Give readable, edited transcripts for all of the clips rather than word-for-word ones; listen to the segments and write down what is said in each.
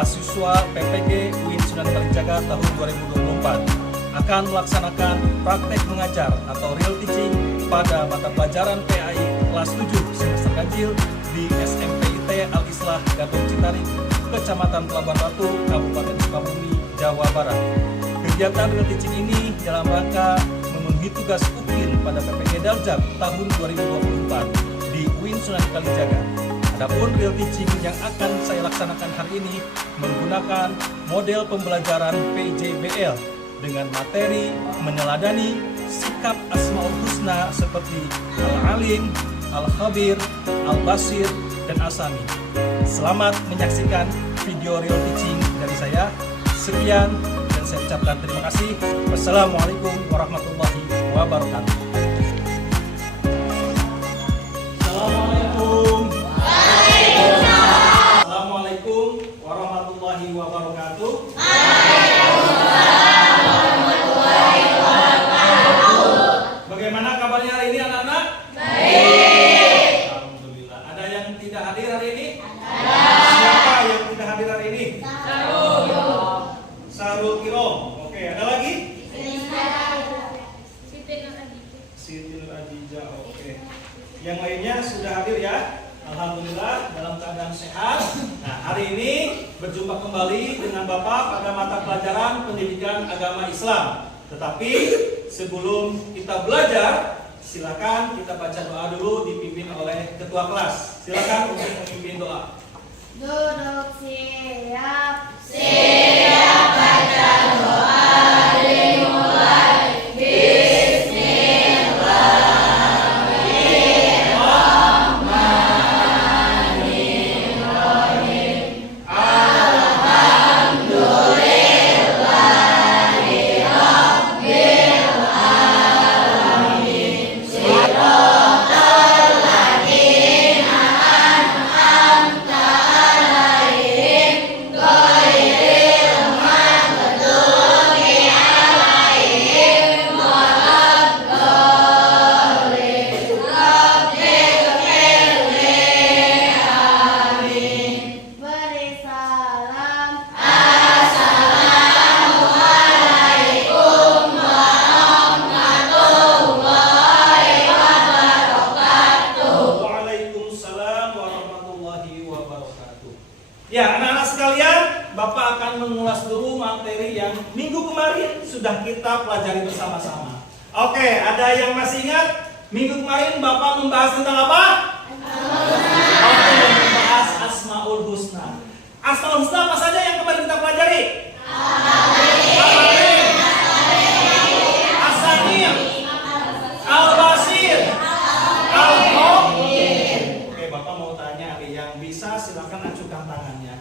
mahasiswa PPG UIN Sunan Kalijaga tahun 2024 akan melaksanakan praktek mengajar atau real teaching pada mata pelajaran PAI kelas 7 semester ganjil di SMPIT Al-Islah Gading Citarik, Kecamatan Pelabuhan Ratu, Kabupaten Sukabumi, Jawa Barat. Kegiatan real teaching ini dalam rangka memenuhi tugas UKIN pada PPG Daljab tahun 2024 di UIN Sunan Kalijaga. Adapun real teaching yang akan saya laksanakan hari ini menggunakan model pembelajaran PJBL dengan materi meneladani sikap Asmaul Husna seperti Al-Alim, Al-Khabir, Al-Basir, dan As-Sami. Selamat menyaksikan video real teaching dari saya. Sekian dan saya ucapkan terima kasih. Wassalamualaikum warahmatullahi wabarakatuh. Assalamualaikum warahmatullahi wabarakatuh. Bagaimana kabarnya hari ini anak-anak? Baik. Alhamdulillah. Ada yang tidak hadir hari ini? Ada. Siapa yang tidak hadir hari ini? Sarul Kirom. Oke, ada lagi? Siti Nur Adija. Oke. Yang lainnya sudah hadir ya? Alhamdulillah dalam keadaan sehat. Nah, hari ini berjumpa kembali dengan Bapak pada mata pelajaran Pendidikan Agama Islam. Tetapi sebelum kita belajar, silakan kita baca doa dulu dipimpin oleh ketua kelas. Silakan untuk memimpin doa. Duduk siap. Siap baca doa dimulai. Ya, anak-anak sekalian, Bapak akan mengulas dulu materi yang minggu kemarin sudah kita pelajari bersama-sama. Oke, ada yang masih ingat? Minggu kemarin Bapak membahas tentang apa? Oke, membahas Asmaul Husna. Asmaul Husna apa saja yang kemarin kita pelajari? Al-Alim, As-Sami, Al-Basir, Al-Khabir. Oke, Bapak mau tanya nih, yang bisa silakan acukan tangannya.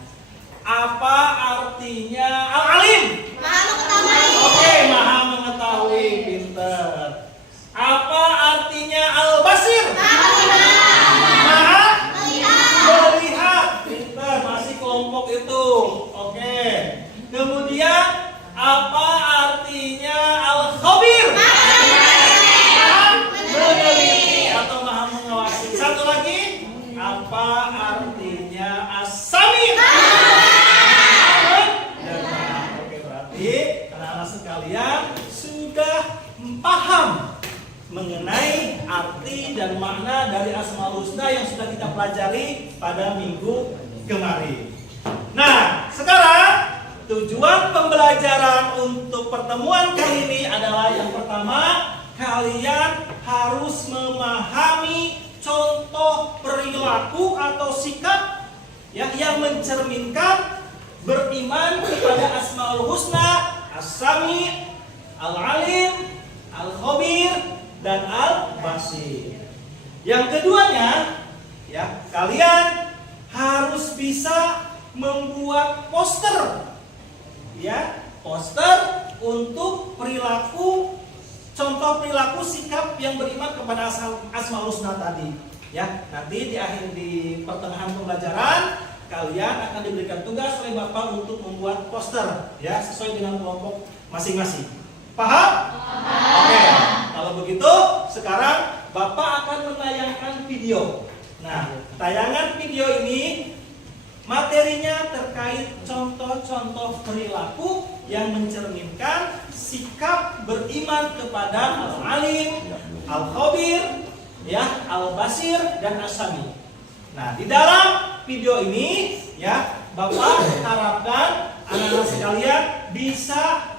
Apa artinya Al-Alim? Maha mengetahui. Oke, maha mengetahui, pinter. Apa artinya Al-Basir? Maha melihat, pinter. Masih kelompok itu. Oke. Kemudian apa artinya Al-Khabir? Maha meneliti atau maha mengawasi. Satu lagi, apa artinya As-Sami? Oke, berarti anak-anak sekalian sudah paham mengenai arti dan makna dari Asmaul Husna yang sudah kita pelajari pada minggu kemarin. Nah, sekarang tujuan pembelajaran untuk pertemuan kali ini adalah yang pertama, kalian harus memahami contoh perilaku atau sikap yang mencerminkan beriman kepada Asmaul Husna, As-Sami, Al-Alim, Al-Khabir, dan Al-Basir. Yang keduanya, ya, kalian harus bisa membuat poster, ya, poster untuk perilaku, contoh perilaku sikap yang beriman kepada Asmaul Husna tadi. Ya, nanti di pertengahan pembelajaran kalian akan diberikan tugas oleh Bapak untuk membuat poster, ya, sesuai dengan kelompok masing-masing. Paham? Oke. Kalau begitu, sekarang Bapak akan menayangkan video. Nah, tayangan video ini Materinya terkait contoh-contoh perilaku yang mencerminkan sikap beriman kepada Al-Alim, Al-Khabir, ya, Al-Basir, dan As-Sami. Nah, di dalam video ini, ya, Bapak harapkan anak-anak sekalian bisa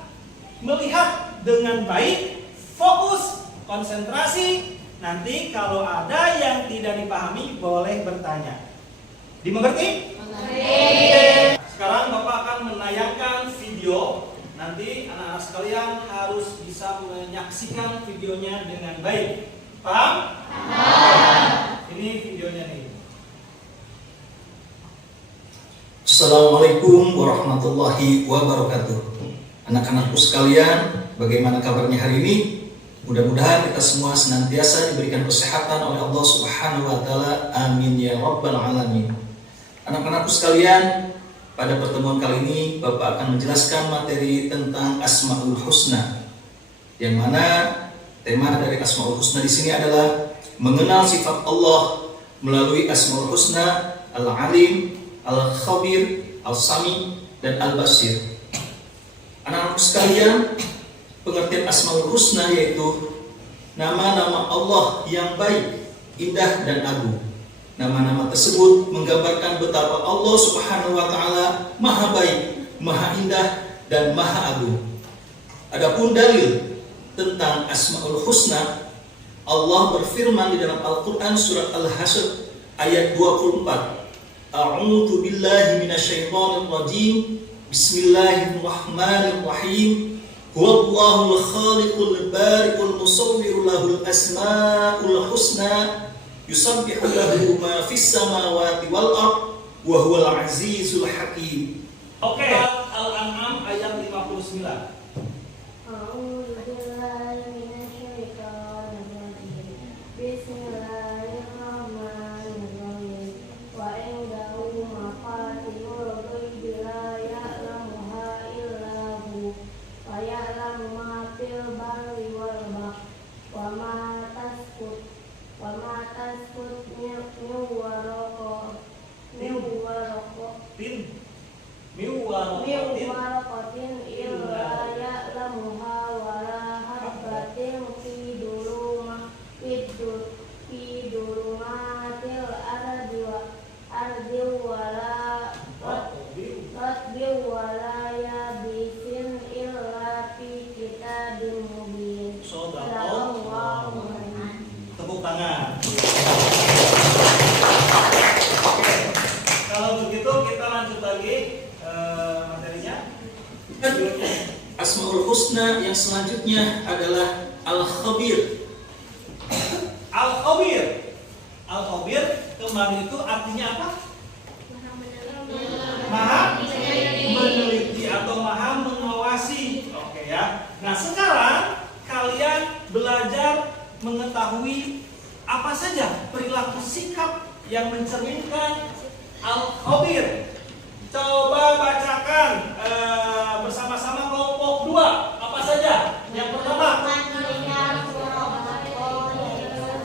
melihat dengan baik, fokus, konsentrasi. Nanti kalau ada yang tidak dipahami boleh bertanya. Dimengerti? Sekarang Bapak akan menayangkan video. Nanti anak-anak sekalian harus bisa menyaksikan videonya dengan baik. Paham? Ini videonya nih. Assalamualaikum warahmatullahi wabarakatuh. Anak-anakku sekalian, bagaimana kabarnya hari ini? Mudah-mudahan kita semua senantiasa diberikan kesehatan oleh Allah Subhanahu wa taala. Amin ya rabbal alamin. Anak-anakku sekalian, pada pertemuan kali ini Bapak akan menjelaskan materi tentang Asmaul Husna. Yang mana tema dari Asmaul Husna di sini adalah mengenal sifat Allah melalui Asmaul Husna, Al-Alim, Al-Khabir, Al-Sami, dan Al-Basir. Anak-anak sekalian, pengertian Asmaul Husna yaitu nama-nama Allah yang baik, indah, dan agung. Nama-nama tersebut menggambarkan betapa Allah Subhanahu wa taala maha baik, maha indah, dan maha agung. Adapun dalil tentang Asmaul Husna, Allah berfirman di dalam Al-Quran surat Al-Hasyr ayat 24. A'udzu billahi minasyaitonir rajim. Bismillahirrahmanirrahim. Huwallahul khaliqul bari'ul musawwirul lahul asmaul husna. Yusabbihu lahu ma fis samawati wal ard wa huwal azizul hakim. Oke, Al-An'am ayat 59. Tepuk tangan. Oke, kalau begitu kita lanjut lagi materinya. Asmaul Husna yang selanjutnya adalah Al-Khabir. Al-Khabir. Al-Khabir kemarin itu artinya apa? Maha meneliti atau maha mengawasi. Oke ya. Nah, sekarang kalian belajar mengetahui apa saja perilaku sikap yang mencerminkan Al-Khabir. Coba bacakan bersama-sama kelompok 2. Apa saja? Yang pertama,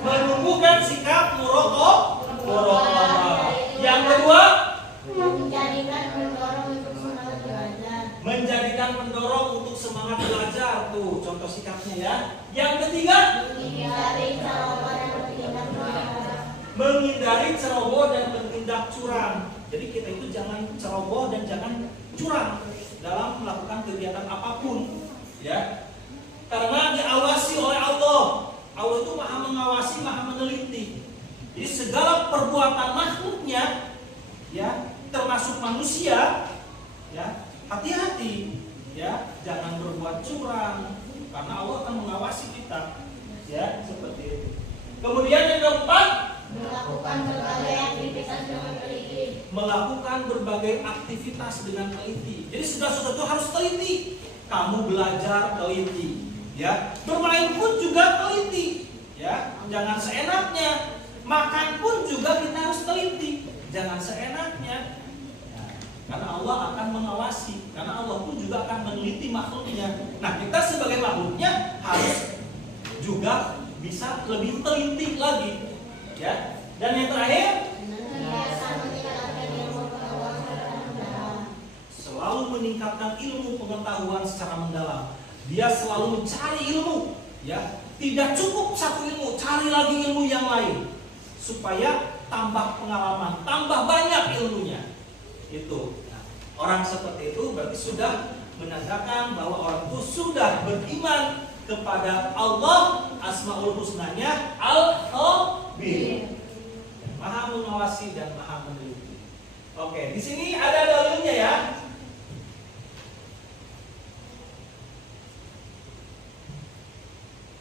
menumbuhkan sikap muraqabah. Yang kedua, menjadikan pendorong untuk semangat belajar. Tuh contoh sikapnya ya. Yang ketiga, menghindari ceroboh dan bertindak curang. Jadi kita itu jangan ceroboh dan jangan curang dalam melakukan kegiatan apapun, ya. Karena diawasi oleh Allah. Allah itu maha mengawasi, maha meneliti. Jadi segala perbuatan makhluknya, ya, termasuk manusia, ya, hati-hati, ya, jangan berbuat curang, karena Allah akan mengawasi kita, ya, seperti itu. Kemudian yang keempat, melakukan berbagai aktivitas dengan teliti. Jadi segala sesuatu harus teliti. Kamu belajar teliti, ya. Bermain pun juga teliti, ya. Jangan seenaknya. Makan pun juga kita harus teliti. Jangan seenaknya. Karena Allah akan mengawasi, karena Allah pun juga akan meneliti makhluknya. Nah, kita sebagai makhluknya harus juga bisa lebih teliti lagi, ya. Dan yang terakhir, meningkatkan ilmu pengetahuan secara mendalam. Dia selalu mencari ilmu, ya. Tidak cukup satu ilmu, cari lagi ilmu yang lain supaya tambah pengalaman, tambah banyak ilmunya. Itu. Nah, orang seperti itu berarti sudah menandakan bahwa orang itu sudah beriman kepada Allah, Asmaul Husnanya Al-Khabir, Maha mengawasi dan Maha meneliti. Oke, di sini ada dalilnya ya.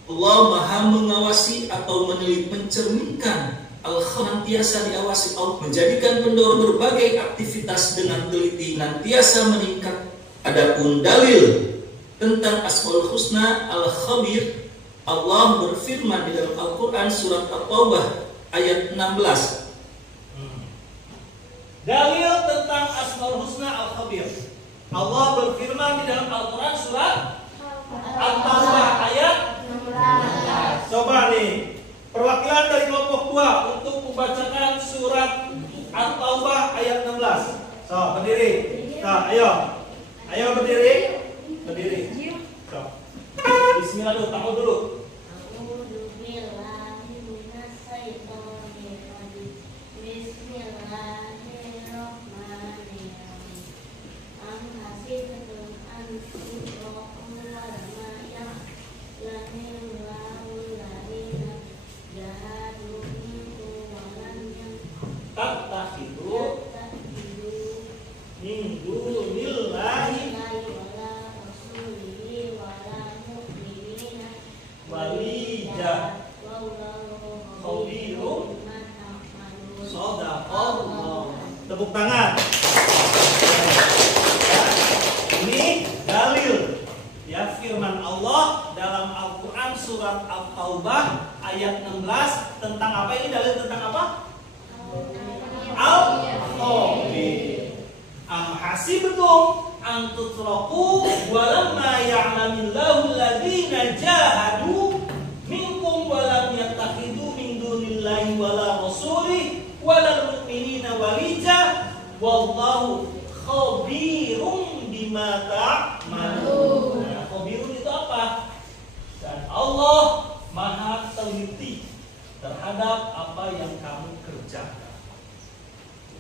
Allah Maha mengawasi atau mencerminkan senantiasa diawasi Allah, menjadikan pendorong berbagai aktivitas dengan teliti nantiasa meningkat. Adapun dalil tentang Asmaul Husna Al-Khabir, Allah berfirman di dalam Al-Quran surat At-Taubah ayat 16. Dalil tentang Asmaul Husna Al-Khabir, Allah berfirman di dalam Al-Quran surat At-Taubah ayat 16. Coba nih, perwakilan dari kelompok 2 untuk membacakan surat At-Taubah ayat 16. So, berdiri. So, ayo berdiri. Berdiri. So. Bismillah dulu, tahu dulu. Tepuk tangan. Ini dalil ya firman Allah dalam Al-Quran surat At-Taubah ayat 16 tentang apa ini? Dalil tentang apa? Al-Khabir. Am hasibtum an tutraku walamma ya'lamillahu alladziina jahadu minkum walam yattakhidhu min dunillahi wala rasulihi walal mu'minina walija wallahu khabirum bima ta'malun. Nah, khabirun itu apa? Dan Allah Maha teliti terhadap apa yang kamu kerjakan.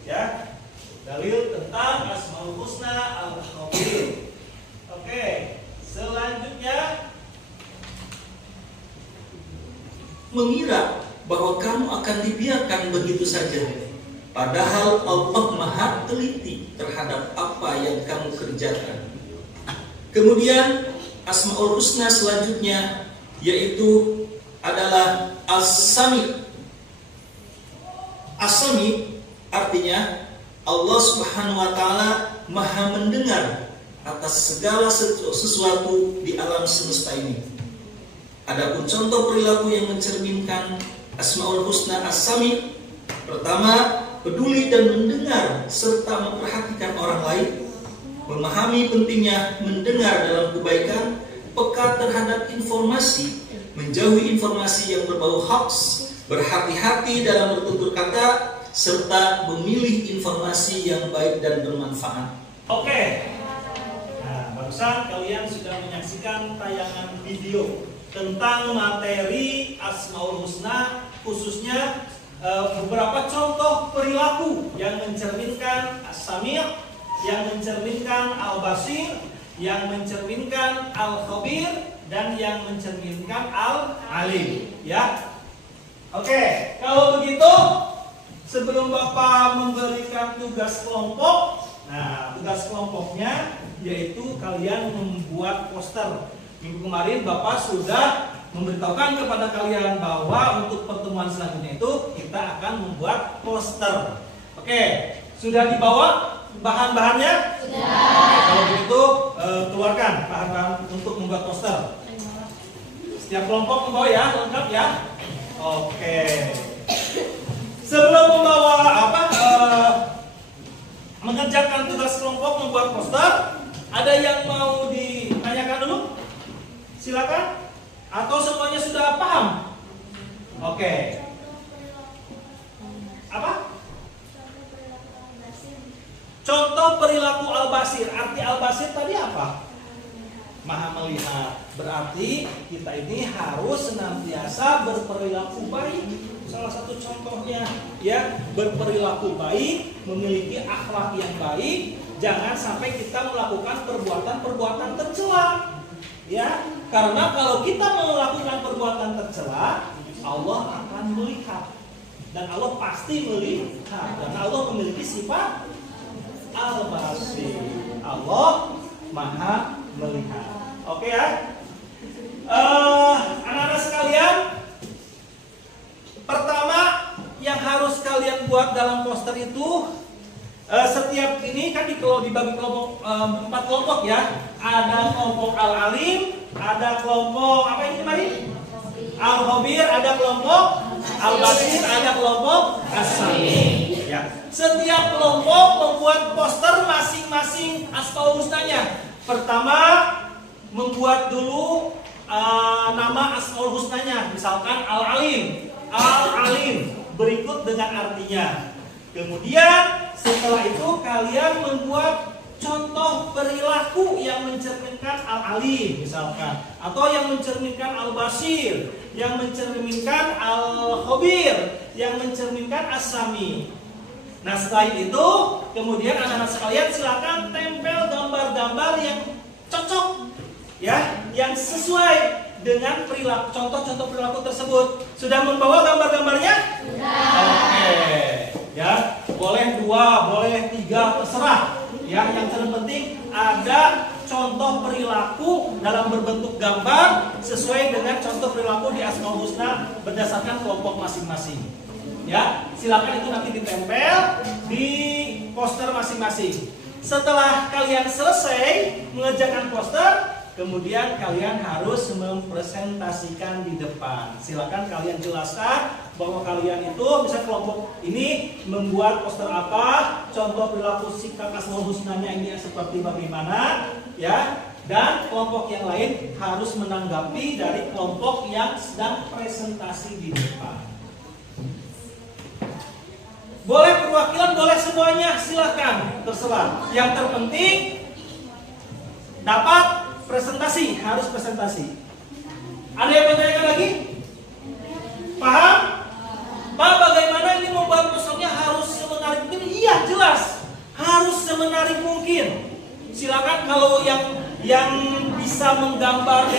Ya, dalil tentang Asmaul Husna Al-Khabir. Oke, selanjutnya Mengira bahwa kamu akan dibiarkan begitu saja, padahal Allah Maha teliti terhadap apa yang kamu kerjakan. Kemudian Asmaul Husna selanjutnya yaitu adalah As-Sami. As-Sami artinya Allah Subhanahu wa taala Maha mendengar atas segala sesuatu di alam semesta ini. Adapun contoh perilaku yang mencerminkan Asmaul Husna As-Sami, pertama, peduli dan mendengar serta memperhatikan orang lain, memahami pentingnya mendengar dalam kebaikan, peka terhadap informasi, menjauhi informasi yang berbau hoax, berhati-hati dalam bertutur kata, serta memilih informasi yang baik dan bermanfaat. Oke. Nah, barusan kalian sudah menyaksikan tayangan video tentang materi Asmaul Husna, khususnya beberapa contoh perilaku yang mencerminkan As-Sami', yang mencerminkan Al-Basir, yang mencerminkan Al-Khabir, dan yang mencerminkan Al-Alim. Ya, oke. Kalau begitu, sebelum Bapak memberikan tugas kelompok, nah tugas kelompoknya yaitu kalian membuat poster. Minggu kemarin Bapak sudah memberitahukan kepada kalian bahwa untuk pertemuan selanjutnya itu kita akan membuat poster. Oke, sudah dibawa bahan-bahannya? Sudah. Kalau begitu keluarkan bahan-bahan untuk membuat poster. Setiap kelompok membawa ya, lengkap ya. Oke. Sebelum membawa mengerjakan tugas kelompok membuat poster, ada yang mau ditanyakan dulu? Silakan. Atau semuanya sudah paham? Oke. Apa? Contoh perilaku al-basir. Arti al-basir tadi apa? Maha melihat. Berarti kita ini harus senantiasa berperilaku baik. Salah satu contohnya ya, berperilaku baik, memiliki akhlak yang baik. Jangan sampai kita melakukan perbuatan-perbuatan tercela. Ya, karena kalau kita melakukan perbuatan tercela, Allah akan melihat. Dan Allah pasti melihat. Dan Allah memiliki sifat al-basir. Allah maha melihat. Oke ya. Anak-anak sekalian, pertama yang harus kalian buat dalam poster itu, setiap ini kan dibagi kelompok 4 kelompok ya. Ada kelompok al-alim, ada kelompok apa ini kemarin? Al-khabir, ada kelompok al-basir, ada kelompok as-sami. Ya. Setiap kelompok membuat poster masing-masing asmaul husnanya. Pertama, membuat dulu nama asmaul husnanya, misalkan al-alim, berikut dengan artinya. Kemudian setelah itu kalian membuat contoh perilaku yang mencerminkan al-alim misalkan, atau yang mencerminkan al-basir, yang mencerminkan al-khabir, yang mencerminkan as-sami. Nah setelah itu kemudian anak-anak sekalian silakan tempel gambar-gambar yang cocok ya, yang sesuai dengan perilaku, contoh-contoh perilaku tersebut. Sudah membawa gambar-gambarnya? Sudah. Oke. Ya, boleh 2, boleh 3, terserah. Ya, yang terpenting ada contoh perilaku dalam berbentuk gambar sesuai dengan contoh perilaku di Asmaul Husna berdasarkan kelompok masing-masing. Ya, silakan itu nanti ditempel di poster masing-masing. Setelah kalian selesai mengerjakan poster, kemudian kalian harus mempresentasikan di depan. Silakan kalian jelaskan bahwa kalian itu bisa kelompok ini membuat poster apa, contoh perilaku sikap Asmaul Husnanya ini seperti bagaimana, ya. Dan kelompok yang lain harus menanggapi dari kelompok yang sedang presentasi di depan. Boleh perwakilan, boleh semuanya, silakan, terserah. Yang terpenting dapat presentasi, harus presentasi. Ada yang bertanya lagi? Paham? Pak, bagaimana ini membuat posternya harus semenarik mungkin? Iya, jelas. Harus semenarik mungkin. Silakan kalau yang bisa menggambar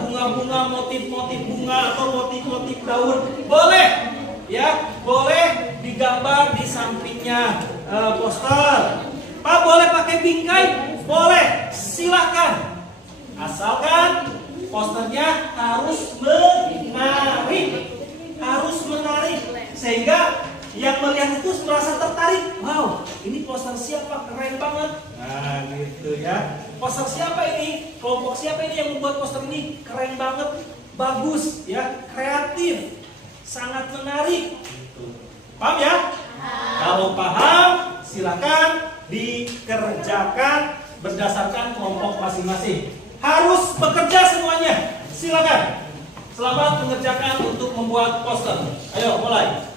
bunga-bunga, motif-motif bunga atau motif-motif daun, boleh. Ya, boleh digambar di sampingnya poster. Pak, boleh pakai bingkai? Boleh, silakan. Asalkan posternya harus menarik, sehingga yang melihat itu merasa tertarik. Wow, ini poster siapa? Keren banget. Nah, gitu ya. Poster siapa ini? Kelompok siapa ini yang membuat poster ini? Keren banget, bagus, ya, kreatif, sangat menarik. Paham ya? Kalau paham, silakan dikerjakan berdasarkan kelompok masing-masing. Harus bekerja semuanya. Silakan. Selamat mengerjakan untuk membuat poster. Ayo mulai.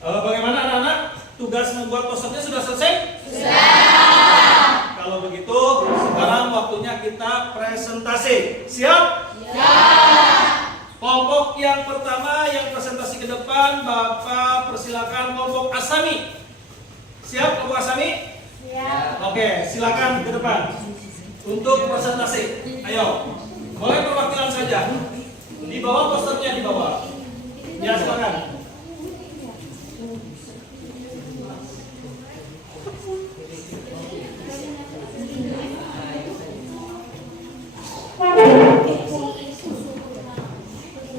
Bagaimana anak-anak? Tugas membuat posternya sudah selesai? Kalau begitu, sekarang waktunya kita presentasi. Siap? Kelompok yang pertama yang presentasi ke depan, Bapak persilakan kelompok Asami. Siap kelompok Asami? Siap. Oke, silakan ke depan untuk presentasi. Ayo, boleh perwakilan saja. Di bawah posternya di bawah. Ya silakan.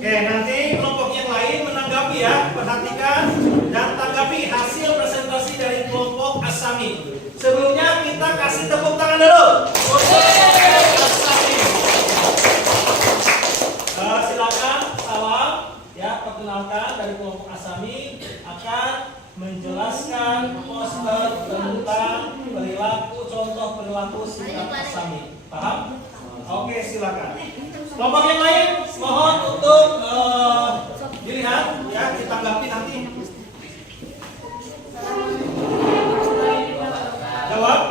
Oke, nanti kelompok yang lain menanggapi ya, perhatikan dan tanggapi hasil presentasi dari kelompok Asami. Sebelumnya kita kasih tepuk tangan dulu. Asami. Silakan salam ya, perkenalkan dari kelompok Asami akan menjelaskan poster tentang perilaku, contoh perilaku sikap Asami. Paham? Oke, silakan. Kelompok yang lain mohon untuk dilihat ya, ditanggapi nanti. Jawab.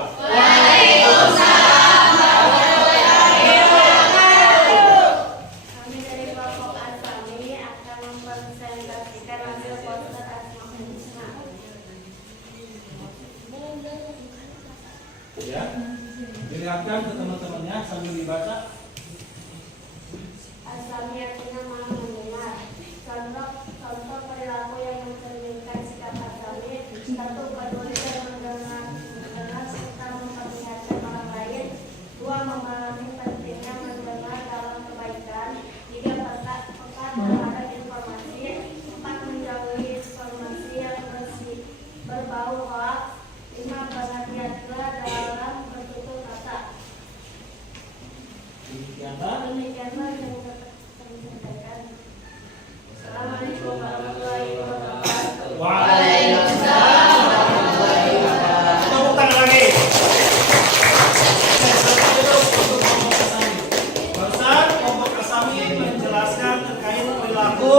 Kami dari kelompok Asami akan mempresentasikan hasil poster Asmaul Husna. Ya, dilihatkan ke teman-temannya sambil dibaca. Asami artinya maha mendengar. Contoh perilaku yang mencerminkan sikap Asami: 1. Peduli dan mendengar serta memperlihatkan orang lain. 2. Memahami pentingnya mendengar dalam kebaikan. 3. Peka terhadap informasi. 4. Menjauhi informasi yang berbau hoaks. 5. Berhati-hatilah dalam bertutur kata. Demikianlah yang kami sampaikan. Assalamualaikum warahmatullahi wabarakatuh. Waalaikumsalam warahmatullahi wabarakatuh. Tepuk tangan lagi. Barusan kelompok Asami menjelaskan terkait perilaku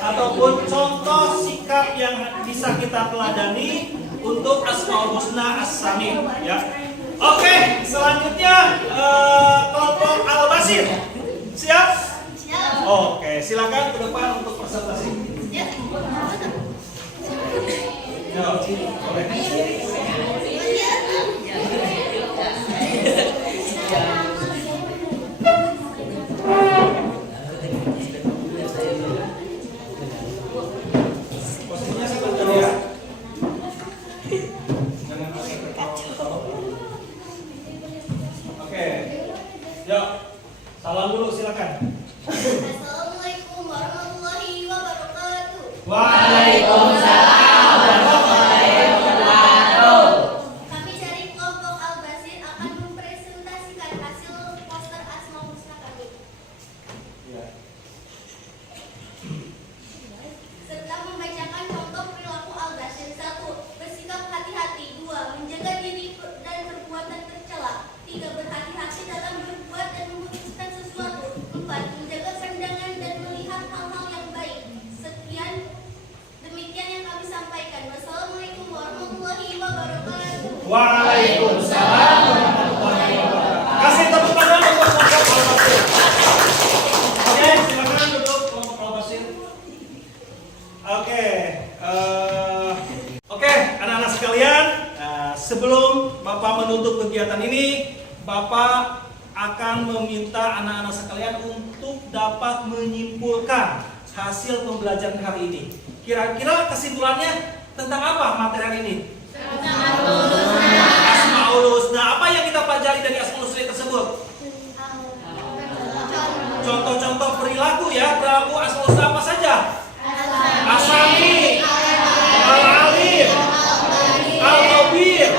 ataupun contoh sikap yang bisa kita teladani untuk Asmaul Husna Asami ya. Oke, selanjutnya kelompok Al-Basir. Siap? Siap. Oke, silakan ke depan untuk presentasi. Ya, boleh. Posisinya sebentar ya. Jangan asal ketawa-ketawa. Oke. Yuk, salam dulu silakan. Assalamualaikum warahmatullahi wabarakatuh. Waalaikumsalam warahmatullahi wabarakatuh. Kami dari kelompok Al-Basir akan mempresentasikan hasil poster Asmaul Husna kami. Ya. Serta membacakan contoh perilaku Al-Basir. 1. Bersikap hati-hati. 2. Menjaga diri dan perbuatan tercela. 3. Berhati-hati dalam berbuat dan memutuskan sesuatu. 4. Menjaga pandangan dan melihat hal-hal yang baik. Demikian yang kami sampaikan. Wassalamualaikum warahmatullahi wabarakatuh. Waalaikumsalam warahmatullahi wabarakatuh. Kasih tepuk tangan untuk kelompok Al-Basir. Oke, silakan duduk kelompok Al-Basir. Oke, anak-anak sekalian, sebelum Bapak menutup kegiatan ini, Bapak akan meminta anak-anak sekalian untuk dapat menyimpulkan hasil pembelajaran hari ini. Kira-kira kesimpulannya tentang apa materi hari ini? Asmaul Husna. Apa yang kita pelajari dari Asmaul Husna tersebut? Contoh-contoh perilaku ya, perilaku Asmaul Husna apa saja? Asami, Al-Alim, Al-Khabir,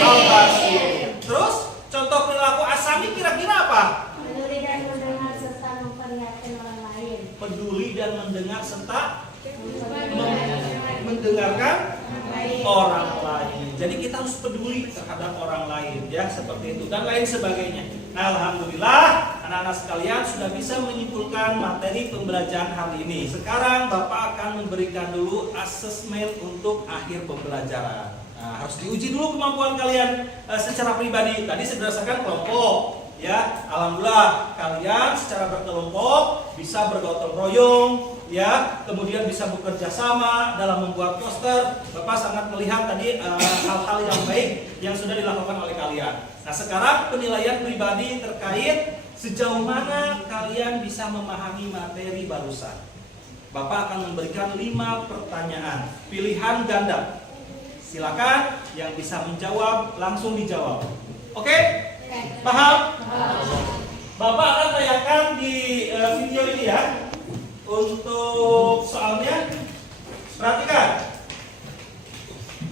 Al-Basir. Terus contoh perilaku Asami kira-kira apa? Peduli dan mendengar serta memperlihatkan orang lain. Peduli dan mendengar serta mendengarkan orang lain. Jadi kita harus peduli terhadap orang lain ya, seperti itu dan lain sebagainya. Alhamdulillah anak-anak sekalian sudah bisa menyimpulkan materi pembelajaran hari ini. Sekarang Bapak akan memberikan dulu asesmen untuk akhir pembelajaran. Nah, harus diuji dulu kemampuan kalian secara pribadi. Tadi berdasarkan kelompok, ya. Alhamdulillah kalian secara berkelompok bisa bergotong royong, ya. Kemudian bisa bekerja sama dalam membuat poster. Bapak sangat melihat tadi hal-hal yang baik yang sudah dilakukan oleh kalian. Nah, sekarang penilaian pribadi terkait sejauh mana kalian bisa memahami materi barusan. Bapak akan memberikan 5 pertanyaan pilihan ganda. Silakan yang bisa menjawab langsung dijawab. Oke? Paham? Bapak akan tayangkan di video ini ya. Untuk soalnya, perhatikan.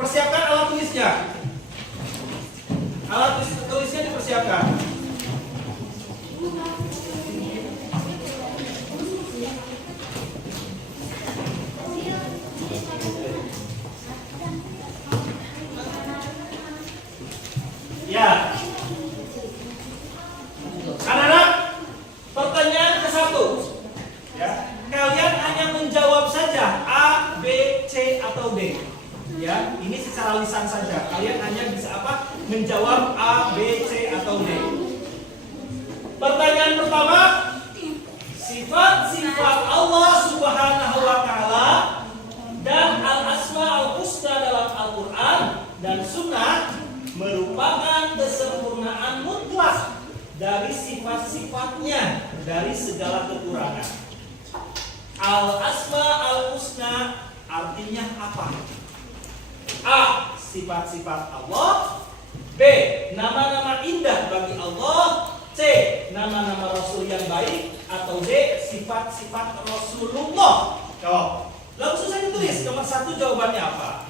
Persiapkan alat tulisnya. Alat tulisnya dipersiapkan. Ya, anak-anak, pertanyaan ke-1, ya, kalian hanya menjawab saja A, B, C atau D. Ya, ini secara lisan saja. Kalian hanya bisa apa? Menjawab A, B, C atau D. Pertanyaan pertama, sifat-sifat Allah Subhanahu wa Ta'ala dan Al-Asma'ul Husna dalam Al-Quran dan Sunnah merupakan kesempurnaan mutlak dari sifat-sifatnya dari segala kekurangan. Al-Asma al-Husna artinya apa? A. Sifat-sifat Allah. B. Nama-nama indah bagi Allah. C. Nama-nama Rasul yang baik. Atau D. Sifat-sifat Rasulullah. Jawab. Langsung saja tulis nomor 1 jawabannya apa?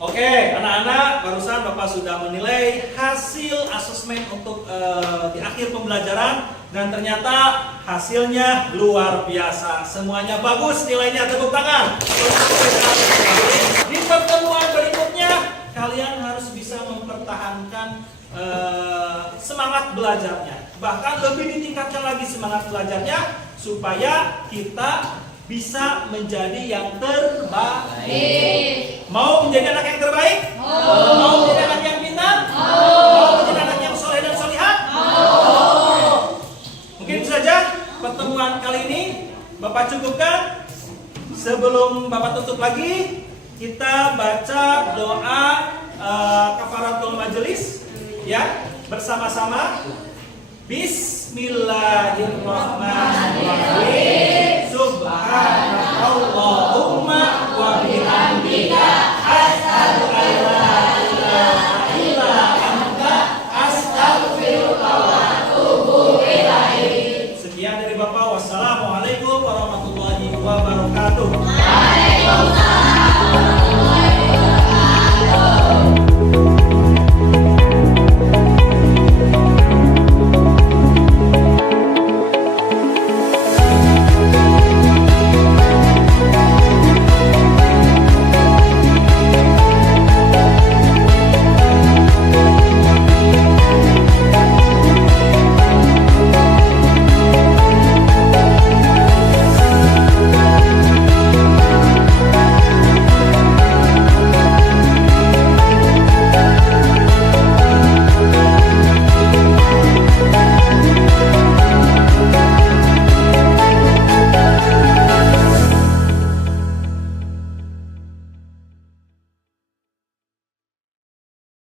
Oke, anak-anak, barusan Bapak sudah menilai hasil asesmen untuk di akhir pembelajaran dan ternyata hasilnya luar biasa. Semuanya bagus nilainya, tepuk tangan. Di pertemuan berikutnya kalian harus bisa mempertahankan semangat belajarnya. Bahkan lebih ditingkatkan lagi semangat belajarnya supaya kita bisa menjadi yang terbaik. Mau menjadi anak yang terbaik? Mau menjadi anak yang pintar? Mau menjadi anak yang soleh dan solihah? Mungkin itu saja pertemuan kali ini. Bapak cukupkan. Sebelum Bapak tutup lagi, kita baca doa kafaratul majelis ya bersama-sama. Bismillahirrahmanirrahim. Subhanallahumma wa bihamdika asyhadu an la ilaha illa anta astaghfiruka wa atubu ilaik. Sekian dari Bapak. Wassalamualaikum warahmatullahi wabarakatuh.